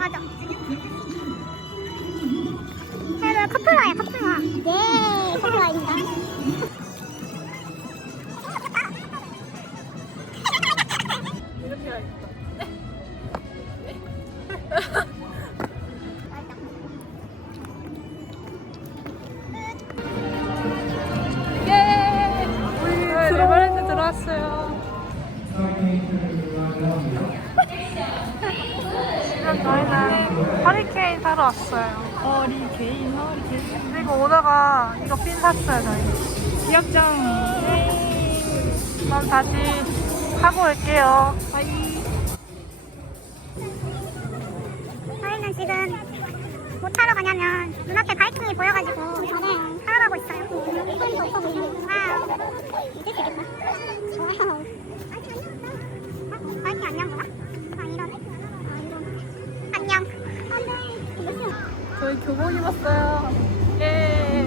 아 헬로 커플라야 커플라. 예, 커플라입니다. 왔어요. 허리케인 허리케인 그리고 오다가 이거 핀 샀어요, 저희. 기억장 그럼 다시 하고 올게요. 저희는 지금 뭐 타러 가냐면 눈앞에 바이킹이 보여가지고 저는 타러 가고 있어요. 소리 보이네. 와우. 이제 되겠다. 와우. 교복 입었어요. 예.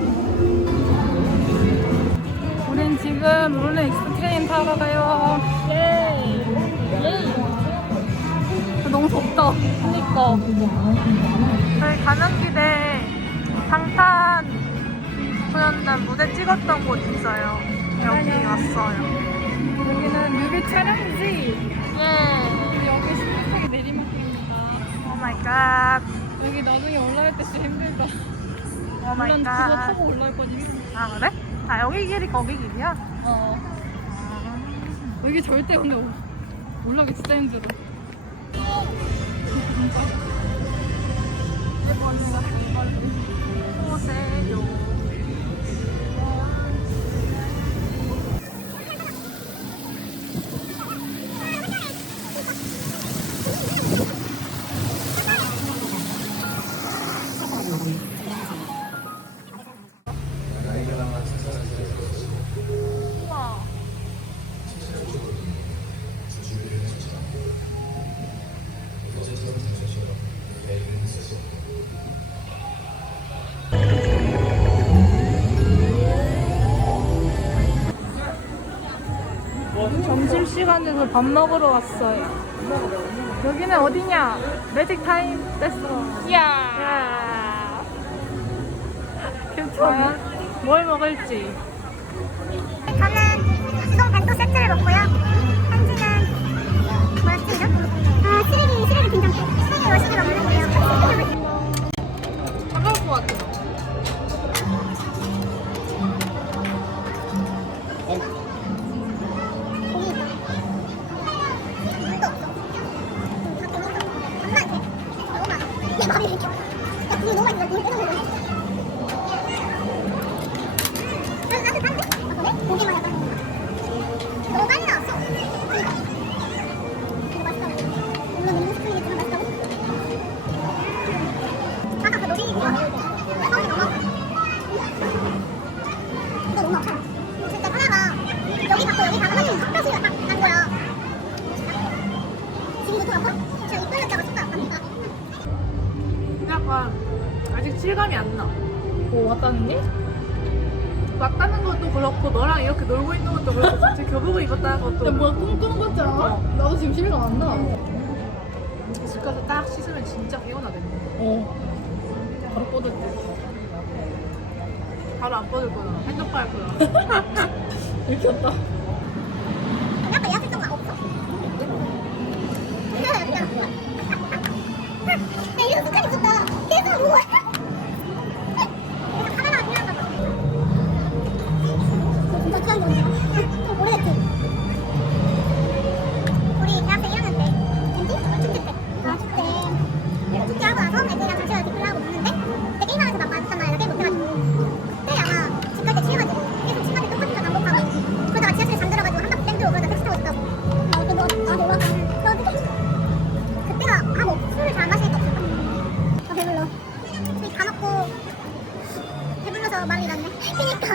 우린 지금 롤러 익스트레인 타러 가요. 예. 예. 너무 덥다. 그니까. 저희 가는 길에 방탄 소년단 무대 찍었던 곳 있어요. 여기 왔어요. 여기는 뮤비 촬영지 예. 여기 신세계 내리막길입니다 오 마이 갓. 여기 나중에 올라갈 때 진짜 힘들다 오 마이 물론 그거 갓. 타고 올라갈 거지 아, 그래? 아, 여기 길이 거기 길이야? 어 여기 절대 근데 올- 올라가기 진짜 힘들어 진짜 오세요. 돼서 밥 먹으러 왔어요. 여기는 어디냐? 매직 타임 됐어. 이야. 괜찮아? 뭘 먹을지. 저는 수동 벤또 세트를 먹고요. 현지는 뭐였지 이름? 아 쓰레기 쓰레기 된장국. 쓰레기 열심히 먹는 거예요. 차가울 것 같아. 고 너랑 이렇게 놀고 있는 것도 그렇고 진짜 교복을 입었다는 것도 야 뭐야 꿈꾸는 않아? 어. 나도 지금 실감 안나 집 가서 딱 씻으면 진짜 개운하겠네. 어 바로 뻗을 때 바로 안 뻗을 거야. 핸드폰 할 거야. 이렇게 왔다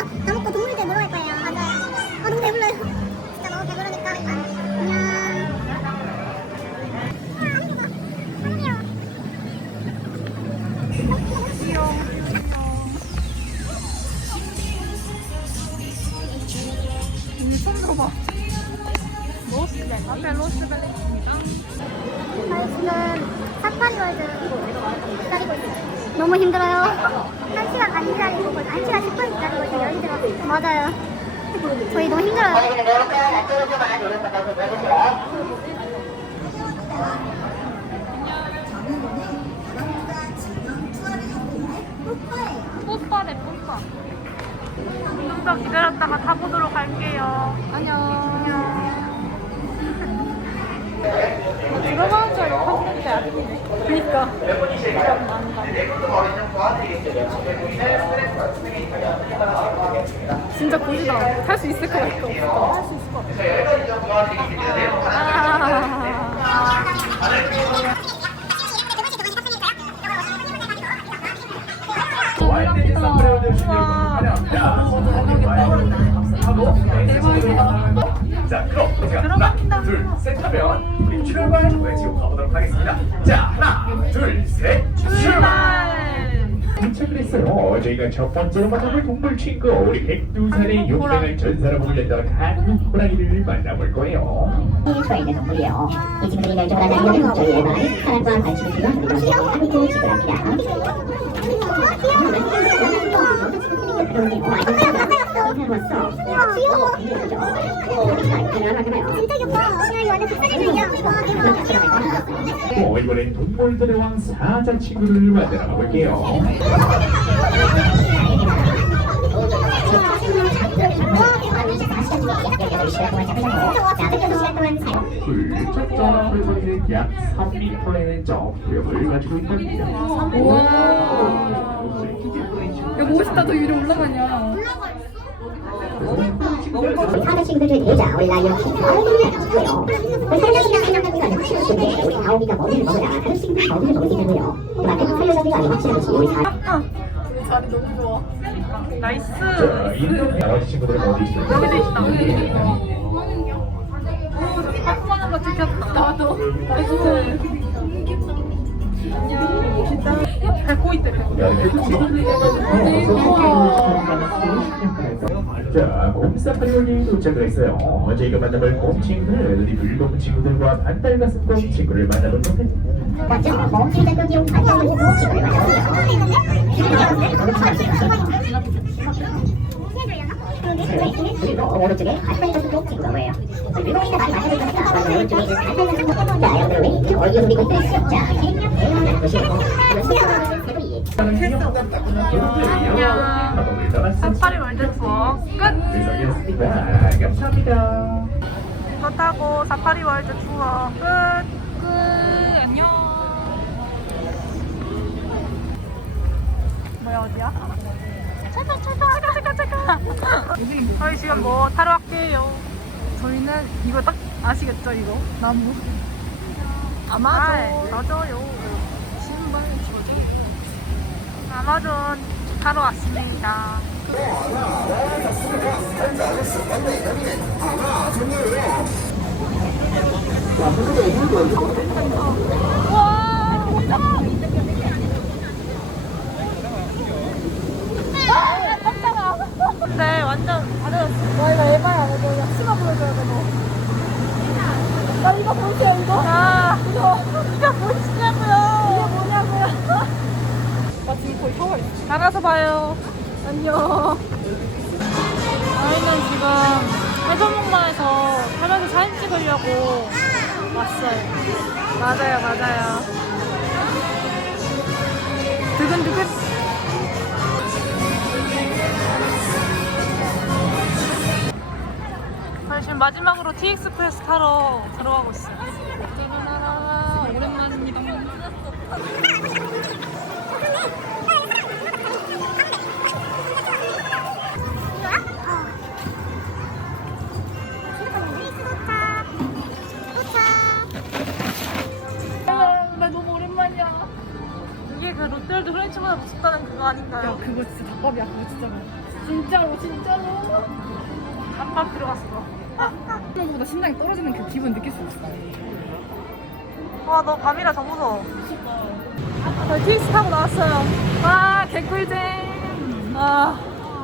다 먹고 동물들 보러 갈 거예요. 맞아요. 아 너무 배불러요. 진짜 너무 배부르니까 안녕. 아 지금 사파리 월드 기다리고 있어요. 너무 힘들어요. 한 시간 반 기다리고 있고, 한 시간 10분 기다리고 있어요. 여기 들어. 맞아요. 저희 너무 힘들어요. 뽀빠래 뽀빠. 좀 더 기다렸다가 타보도록 할게요. 안녕. 그니까. 진짜 고지다. 탈수 있을 것 같아. 할수 있을 것 같아. 여러분 환영합니다. 자, 그럼 제가 하나, 둘, 셋 하면 우리 출발 외치고 가보도록 하겠습니다. 자, 하나, 둘, 셋, 출발! 도착을 했어요. 저희가 첫 번째로 만나볼 동물 친구 우리 백두산의 용맹을 전사로 불렸던 한국 호랑이를 만나볼 거예요. 저희는 동물이에요. 이 친구들이 하려면 저희의 마을에 사랑과 관심을 주는 우리가 한국 친구랍니다. 진짜 귀엽다. 완전 대박. 어, 이번엔 동물들의 왕 사자 친구를. 훌쩍 자라면서 약 3m의 점프력을 가지고 있답니다. 우와. 야, 멋있다. 너 위로 올라가냐. 우리 라이언 킹 우리 살려주는 생각하기가 아주 확실하신데 우리 다오미가 먹이를 먹으라 친구들 먹이를 먹이더라고요 그만큼 살려주기가 아주 확실한 것이 우리 사 자리 너무 좋아. 나이스. 나머지 친구들은 어디 있어요? 여기도 있다. 한번한 거 찍혔다. 나도. 나이스. 안녕. 멋있다. 밟고 있대. 자, 곰사파리원이 도착을 했어요. 저희가 만나볼 곰 친구들은 우리 물곰 친구들과 반달 가슴 곰 친구를 만나볼 건데 먼저 멈추는 경기용 반짝이는 친구를 그리고 오른쪽에 반짝이는 친구가 뭐예요? 물고기가 많이 먼저 오른쪽에 친구 자, 여러분들 왜 이렇게 얼굴 돌리고 있어요? 자, 대단한 새로이 안녕. 사파리 월드 투어 끝. 세상이었습니다. 감사합니다. 이거 타고 사파리 월드 투어 끝. 끝. 안녕. 뭐야 어디야? 잠깐 잠깐 잠깐 잠깐 잠깐. 저희 지금 뭐 타러 갈게요. 저희는 이거 딱 아시겠죠, 이거? 나무. 아마존 맞아요. 신발 찍어줘. 아마존 타러 왔습니다. 네, 완전 다르졌어. 와, 이거 에바야. 이거 야, 치마 보여줘야 돼, 너. 나 이거 보세요, 이거. 아, 이거, 이거 뭐냐고요? 나 지금 거의 혀가 있어. 나가서 봐요. 안녕. 저희는 지금 해전문가에서 편하게 사진 찍으려고 왔어요. 맞아요, 맞아요. 두근두근. 저희 지금 마지막으로 TX프레스 타러 들어가고 있어요. 오랜만입니다. 밥이야 진짜로. 진짜로 진짜로. 한밥 들어갔어. 생각보다 심장이 떨어지는 그 기분 느낄 수 있어 와 너 밤이라 더 무서워. 아, 저희 트위스 타고 나왔어요. 와 개꿀잼. 아.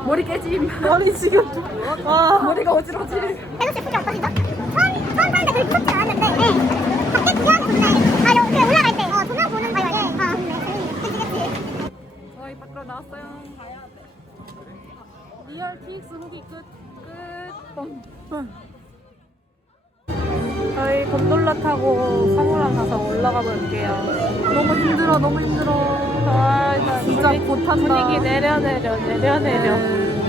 머리 깨짐. 머리 지금. 와. 머리가 어지러지. 해도 제품이 어떠신가? 나왔어요. 2월 TX 후기 끝. 끝. 뻥뻥. 저희 곤돌라 타고 사물함 가서 올라가 볼게요. 너무 힘들어, 너무 힘들어. 아, 진짜 분위기 내려 내려 내려 내려. 네.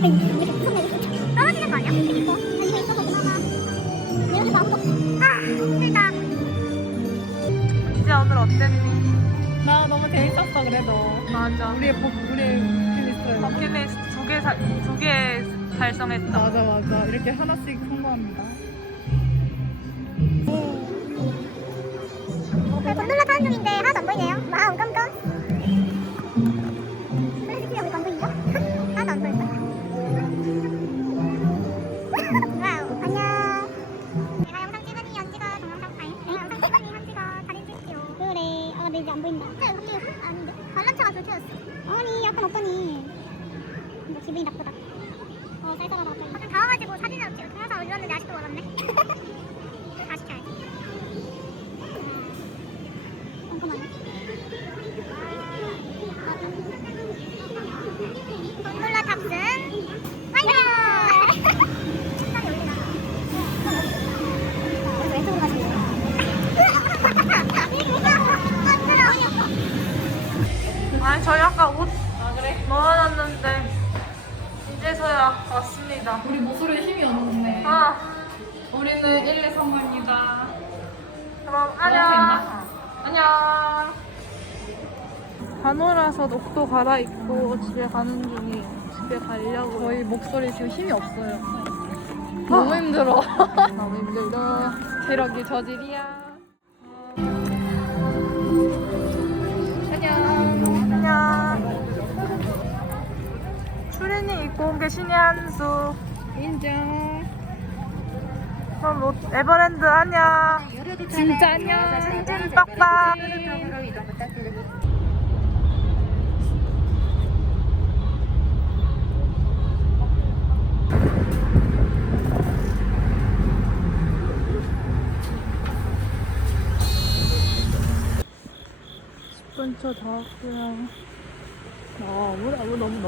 떨어지는 거 아니야? 이거 이거 있어서 그나마 이렇게 아무도 없어. 아 힘들다. 이제 오늘 어땠니? 나 너무 재밌었어 그래도. 맞아. 우리의 복 우리의 버킷리스트. 버킷리스트 두개 두개 달성했다. 맞아 맞아. 이렇게 하나씩 통과합니다. 네, 곤돌라 타는 중인데 하나도 안 보이네요. 와우 깜깜. 기분이 나쁘다. 어 쌀쌀하다. 약간 더워가지고 사진을 찍어 동영상 올렸는데 아직도 멀었네. 다시 켜야지. 궁금하네. 동물라 탑승 저희 아까 옷 넣어놨는데 이제서야 왔습니다. 우리 목소리에 힘이 없네. 아 우리는 1, 2, 3호입니다. 그럼 안녕. 안녕. 단오라서 옷도 갈아입고 집에 가는 중이에요. 집에 가려고. 저희 목소리 지금 힘이 없어요. 너무 힘들어. 너무 힘들다. 체력이 저질이야. 온 게 신의 한 수. 인정. 그럼 롯 에버랜드 안녕. 진짜 안녕. 빡빡. 근처 다 왔고요. 물 너무 너무